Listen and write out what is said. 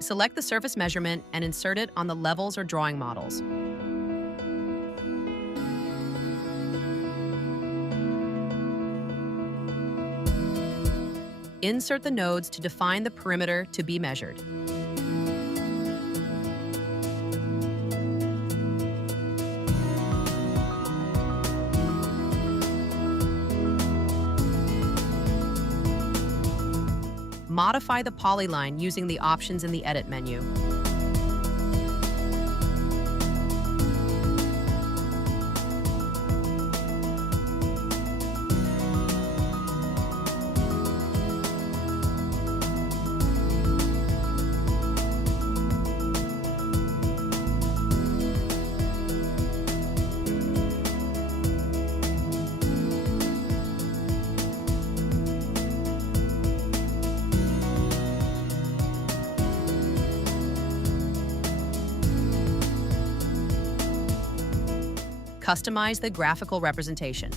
Select the surface measurement and insert it on the levels or drawing models. Insert the nodes to define the perimeter to be measured. Modify the polyline using the options in the Edit menu. Customize the graphical representation.